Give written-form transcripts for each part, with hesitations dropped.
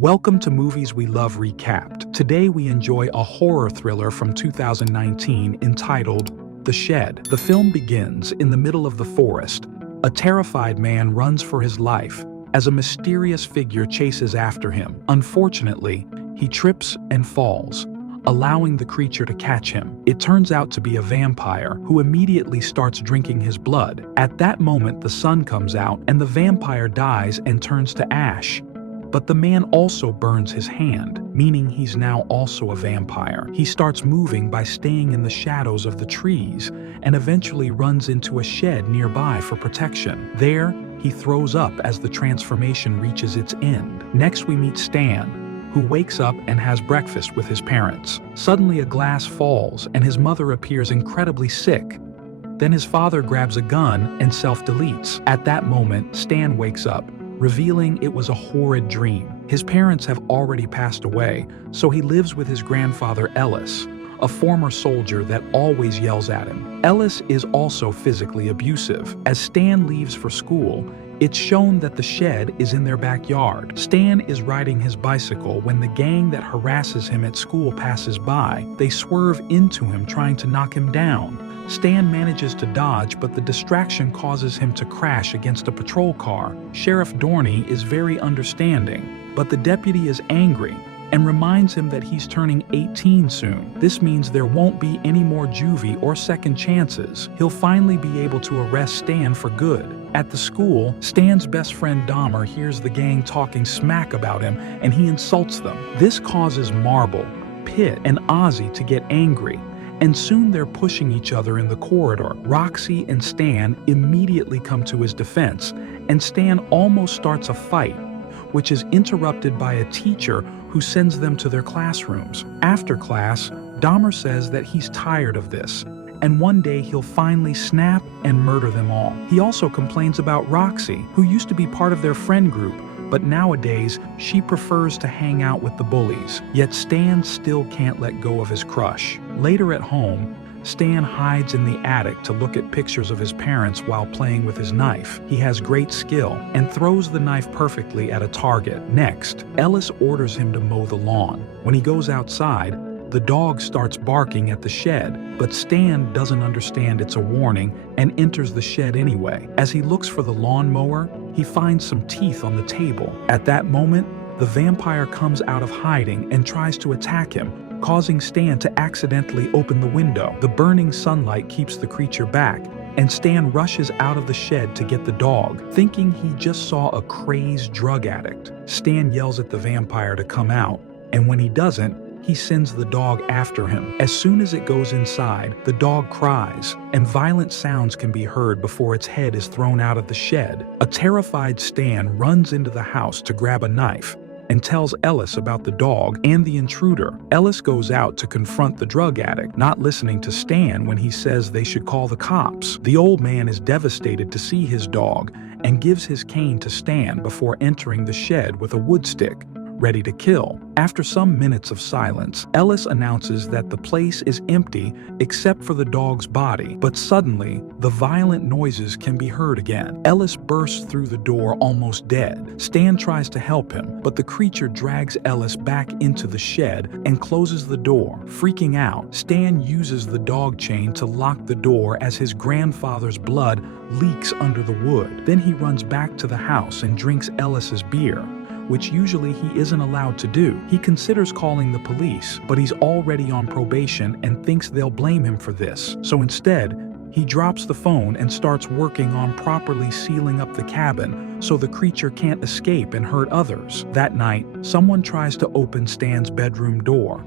Welcome to Movies We Love Recapped. Today we enjoy a horror thriller from 2019 entitled The Shed. The film begins in the middle of the forest. A terrified man runs for his life as a mysterious figure chases after him. Unfortunately, he trips and falls, allowing the creature to catch him. It turns out to be a vampire who immediately starts drinking his blood. At that moment, the sun comes out and the vampire dies and turns to ash. But the man also burns his hand, meaning he's now also a vampire. He starts moving by staying in the shadows of the trees and eventually runs into a shed nearby for protection. There, he throws up as the transformation reaches its end. Next, we meet Stan, who wakes up and has breakfast with his parents. Suddenly, a glass falls and his mother appears incredibly sick. Then his father grabs a gun and self-deletes. At that moment, Stan wakes up, revealing it was a horrid dream. His parents have already passed away, so he lives with his grandfather Ellis, a former soldier that always yells at him. Ellis is also physically abusive. As Stan leaves for school, it's shown that the shed is in their backyard. Stan is riding his bicycle when the gang that harasses him at school passes by. They swerve into him, trying to knock him down. Stan manages to dodge, but the distraction causes him to crash against a patrol car. Sheriff Dorney is very understanding, but the deputy is angry and reminds him that he's turning 18 soon. This means there won't be any more juvie or second chances. He'll finally be able to arrest Stan for good. At the school, Stan's best friend Dahmer hears the gang talking smack about him and he insults them. This causes Marble, Pitt, and Ozzy to get angry, and soon they're pushing each other in the corridor. Roxy and Stan immediately come to his defense, and Stan almost starts a fight, which is interrupted by a teacher who sends them to their classrooms. After class, Dahmer says that he's tired of this, and one day he'll finally snap and murder them all. He also complains about Roxy, who used to be part of their friend group, but nowadays she prefers to hang out with the bullies. Yet Stan still can't let go of his crush. Later at home, Stan hides in the attic to look at pictures of his parents while playing with his knife. He has great skill and throws the knife perfectly at a target. Next, Ellis orders him to mow the lawn. When he goes outside, the dog starts barking at the shed, but Stan doesn't understand it's a warning and enters the shed anyway. As he looks for the lawnmower, he finds some teeth on the table. At that moment, the vampire comes out of hiding and tries to attack him, causing Stan to accidentally open the window. The burning sunlight keeps the creature back, and Stan rushes out of the shed to get the dog, thinking he just saw a crazed drug addict. Stan yells at the vampire to come out, and when he doesn't, he sends the dog after him. As soon as it goes inside, the dog cries, and violent sounds can be heard before its head is thrown out of the shed. A terrified Stan runs into the house to grab a knife and tells Ellis about the dog and the intruder. Ellis goes out to confront the drug addict, not listening to Stan when he says they should call the cops. The old man is devastated to see his dog and gives his cane to Stan before entering the shed with a wood stick, ready to kill. After some minutes of silence, Ellis announces that the place is empty except for the dog's body, but suddenly, the violent noises can be heard again. Ellis bursts through the door almost dead. Stan tries to help him, but the creature drags Ellis back into the shed and closes the door. Freaking out, Stan uses the dog chain to lock the door as his grandfather's blood leaks under the wood. Then he runs back to the house and drinks Ellis's beer, which usually he isn't allowed to do. He considers calling the police, but he's already on probation and thinks they'll blame him for this. So instead, he drops the phone and starts working on properly sealing up the cabin so the creature can't escape and hurt others. That night, someone tries to open Stan's bedroom door.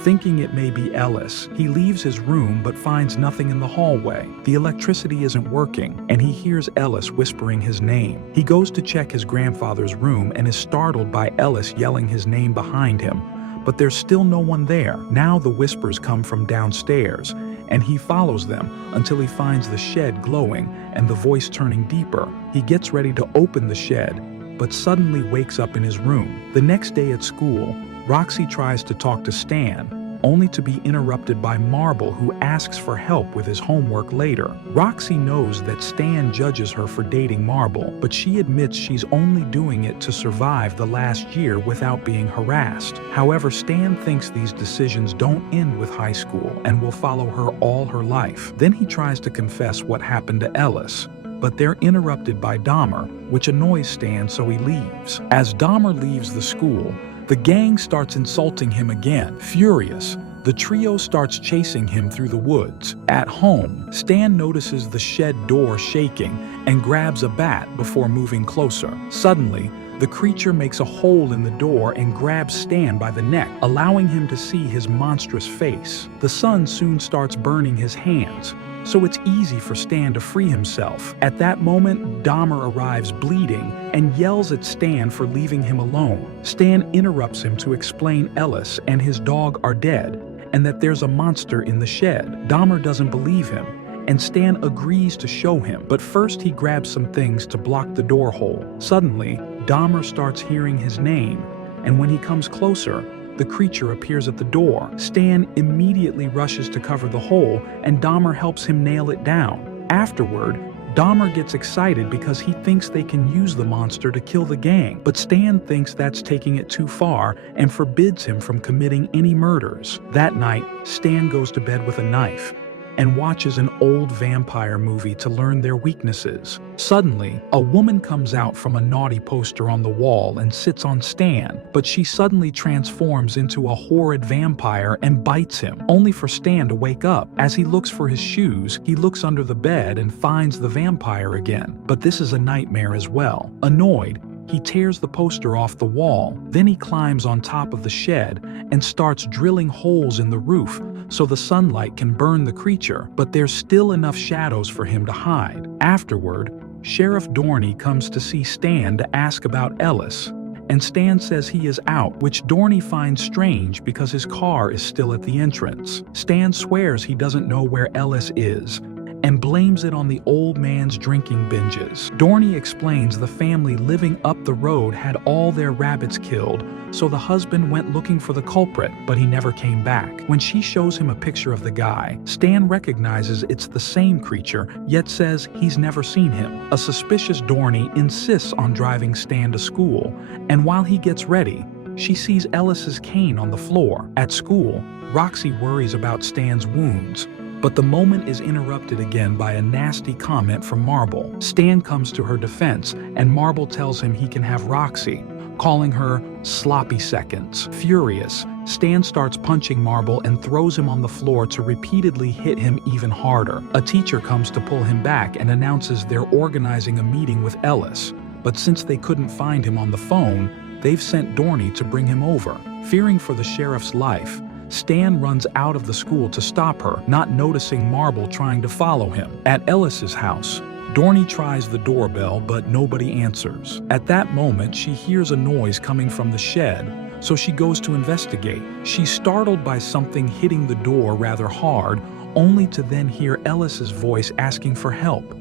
Thinking it may be Ellis, he leaves his room but finds nothing in the hallway. The electricity isn't working, and he hears Ellis whispering his name. He goes to check his grandfather's room and is startled by Ellis yelling his name behind him, but there's still no one there. Now the whispers come from downstairs, and he follows them until he finds the shed glowing and the voice turning deeper. He gets ready to open the shed, but suddenly wakes up in his room. The next day at school, Roxy tries to talk to Stan, only to be interrupted by Marble, who asks for help with his homework later. Roxy knows that Stan judges her for dating Marble, but she admits she's only doing it to survive the last year without being harassed. However, Stan thinks these decisions don't end with high school and will follow her all her life. Then he tries to confess what happened to Ellis, but they're interrupted by Dahmer, which annoys Stan, so he leaves. As Dahmer leaves the school, the gang starts insulting him again. Furious, the trio starts chasing him through the woods. At home, Stan notices the shed door shaking and grabs a bat before moving closer. Suddenly, the creature makes a hole in the door and grabs Stan by the neck, allowing him to see his monstrous face. The sun soon starts burning his hands, so it's easy for Stan to free himself. At that moment, Dahmer arrives bleeding and yells at Stan for leaving him alone. Stan interrupts him to explain Ellis and his dog are dead and that there's a monster in the shed. Dahmer doesn't believe him, and Stan agrees to show him, but first he grabs some things to block the door hole. Suddenly, Dahmer starts hearing his name, and when he comes closer, the creature appears at the door. Stan immediately rushes to cover the hole, and Dahmer helps him nail it down. Afterward, Dahmer gets excited because he thinks they can use the monster to kill the gang, but Stan thinks that's taking it too far and forbids him from committing any murders. That night, Stan goes to bed with a knife and watches an old vampire movie to learn their weaknesses. Suddenly, a woman comes out from a naughty poster on the wall and sits on Stan, but she suddenly transforms into a horrid vampire and bites him, only for Stan to wake up. As he looks for his shoes, he looks under the bed and finds the vampire again, but this is a nightmare as well. Annoyed, he tears the poster off the wall. Then he climbs on top of the shed and starts drilling holes in the roof so the sunlight can burn the creature, but there's still enough shadows for him to hide. Afterward, Sheriff Dorney comes to see Stan to ask about Ellis, and Stan says he is out, which Dorney finds strange because his car is still at the entrance. Stan swears he doesn't know where Ellis is and blames it on the old man's drinking binges. Dorney explains the family living up the road had all their rabbits killed, so the husband went looking for the culprit, but he never came back. When she shows him a picture of the guy, Stan recognizes it's the same creature, yet says he's never seen him. A suspicious Dorney insists on driving Stan to school, and while he gets ready, she sees Ellis's cane on the floor. At school, Roxy worries about Stan's wounds, but the moment is interrupted again by a nasty comment from Marble. Stan comes to her defense, and Marble tells him he can have Roxy, calling her sloppy seconds. Furious, Stan starts punching Marble and throws him on the floor to repeatedly hit him even harder. A teacher comes to pull him back and announces they're organizing a meeting with Ellis, but since they couldn't find him on the phone, they've sent Dorney to bring him over. Fearing for the sheriff's life, Stan runs out of the school to stop her, not noticing Marble trying to follow him. At Ellis's house, Dorney tries the doorbell, but nobody answers. At that moment, she hears a noise coming from the shed, so she goes to investigate. She's startled by something hitting the door rather hard, only to then hear Ellis's voice asking for help.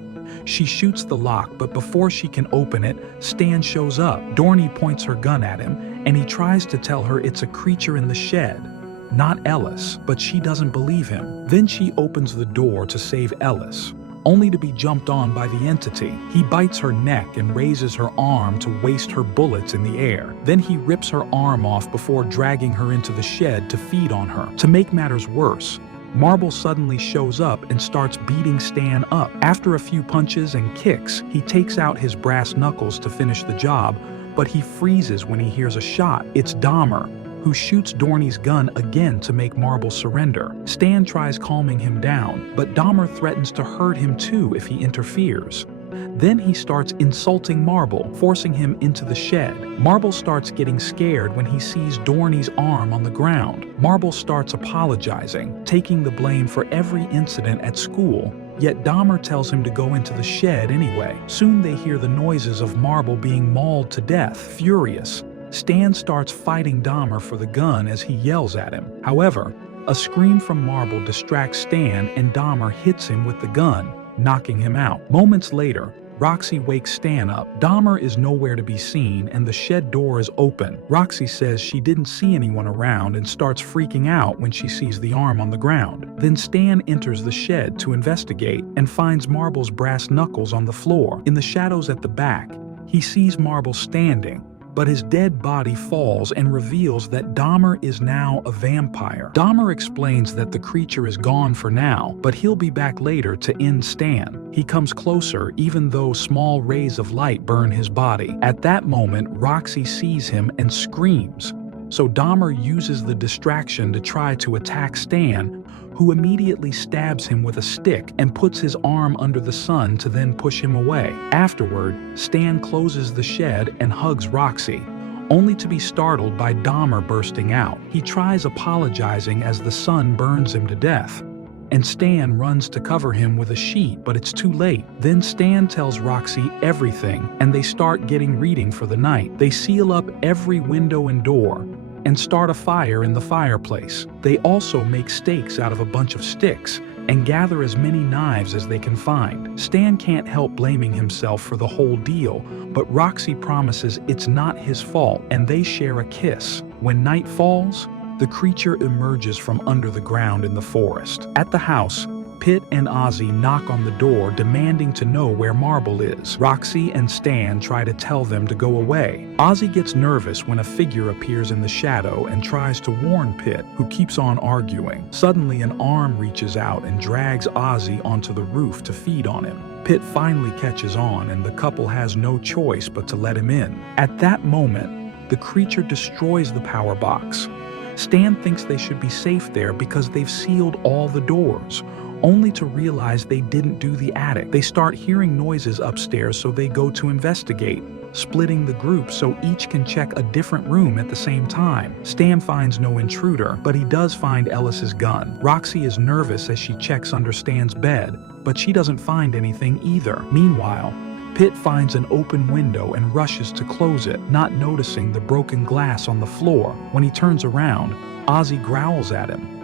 She shoots the lock, but before she can open it, Stan shows up. Dorney points her gun at him, and he tries to tell her it's a creature in the shed, not Ellis, but she doesn't believe him. Then she opens the door to save Ellis, only to be jumped on by the entity. He bites her neck and raises her arm to waste her bullets in the air. Then he rips her arm off before dragging her into the shed to feed on her. To make matters worse, Marble suddenly shows up and starts beating Stan up. After a few punches and kicks, he takes out his brass knuckles to finish the job, but he freezes when he hears a shot. It's Dahmer, who shoots Dorney's gun again to make Marble surrender. Stan tries calming him down, but Dahmer threatens to hurt him too if he interferes. Then he starts insulting Marble, forcing him into the shed. Marble starts getting scared when he sees Dorney's arm on the ground. Marble starts apologizing, taking the blame for every incident at school, yet Dahmer tells him to go into the shed anyway. Soon they hear the noises of Marble being mauled to death. Furious, Stan starts fighting Dahmer for the gun as he yells at him. However, a scream from Marble distracts Stan and Dahmer hits him with the gun, knocking him out. Moments later, Roxy wakes Stan up. Dahmer is nowhere to be seen and the shed door is open. Roxy says she didn't see anyone around and starts freaking out when she sees the arm on the ground. Then Stan enters the shed to investigate and finds Marble's brass knuckles on the floor. In the shadows at the back, he sees Marble standing, but his dead body falls and reveals that Dahmer is now a vampire. Dahmer explains that the creature is gone for now, but he'll be back later to end Stan. He comes closer even though small rays of light burn his body. At that moment, Roxy sees him and screams. So Dahmer uses the distraction to try to attack Stan, who immediately stabs him with a stick and puts his arm under the sun to then push him away. Afterward, Stan closes the shed and hugs Roxy, only to be startled by Dahmer bursting out. He tries apologizing as the sun burns him to death, and Stan runs to cover him with a sheet, but it's too late. Then Stan tells Roxy everything, and they start getting reading for the night. They seal up every window and door and start a fire in the fireplace. They also make stakes out of a bunch of sticks and gather as many knives as they can find. Stan can't help blaming himself for the whole deal, but Roxy promises it's not his fault, and they share a kiss. When night falls, the creature emerges from under the ground in the forest. At the house, Pitt and Ozzy knock on the door demanding to know where Marble is. Roxy and Stan try to tell them to go away. Ozzy gets nervous when a figure appears in the shadow and tries to warn Pitt, who keeps on arguing. Suddenly, an arm reaches out and drags Ozzy onto the roof to feed on him. Pitt finally catches on and the couple has no choice but to let him in. At that moment, the creature destroys the power box. Stan thinks they should be safe there because they've sealed all the doors, only to realize they didn't do the attic. They start hearing noises upstairs, so they go to investigate, splitting the group so each can check a different room at the same time. Stan finds no intruder, but he does find Ellis's gun. Roxy is nervous as she checks under Stan's bed, but she doesn't find anything either. Meanwhile, Pitt finds an open window and rushes to close it, not noticing the broken glass on the floor. When he turns around, Ozzy growls at him.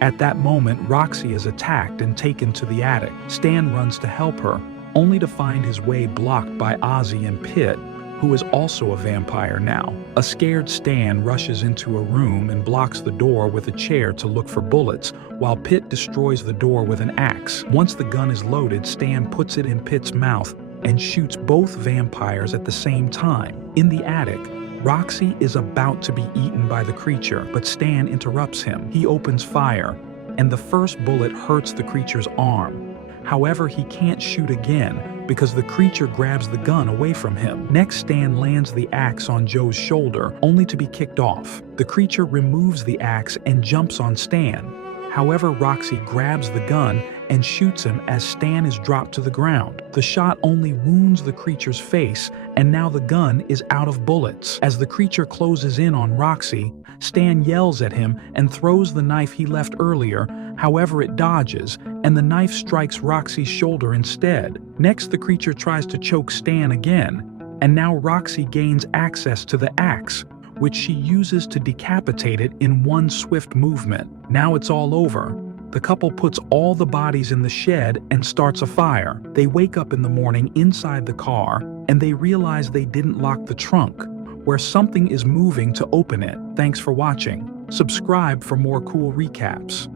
At that moment, Roxy is attacked and taken to the attic. Stan runs to help her, only to find his way blocked by Ozzy and Pitt, who is also a vampire now. A scared Stan rushes into a room and blocks the door with a chair to look for bullets, while Pitt destroys the door with an axe. Once the gun is loaded, Stan puts it in Pitt's mouth and shoots both vampires at the same time. In the attic, Roxy is about to be eaten by the creature, but Stan interrupts him. He opens fire, and the first bullet hurts the creature's arm. However, he can't shoot again because the creature grabs the gun away from him. Next, Stan lands the axe on Joe's shoulder, only to be kicked off. The creature removes the axe and jumps on Stan. However, Roxy grabs the gun and shoots him as Stan is dropped to the ground. The shot only wounds the creature's face, and now the gun is out of bullets. As the creature closes in on Roxy, Stan yells at him and throws the knife he left earlier. However, it dodges, and the knife strikes Roxy's shoulder instead. Next, the creature tries to choke Stan again, and now Roxy gains access to the axe, which she uses to decapitate it in one swift movement. Now it's all over. The couple puts all the bodies in the shed and starts a fire. They wake up in the morning inside the car, and they realize they didn't lock the trunk, where something is moving to open it. Thanks for watching. Subscribe for more cool recaps.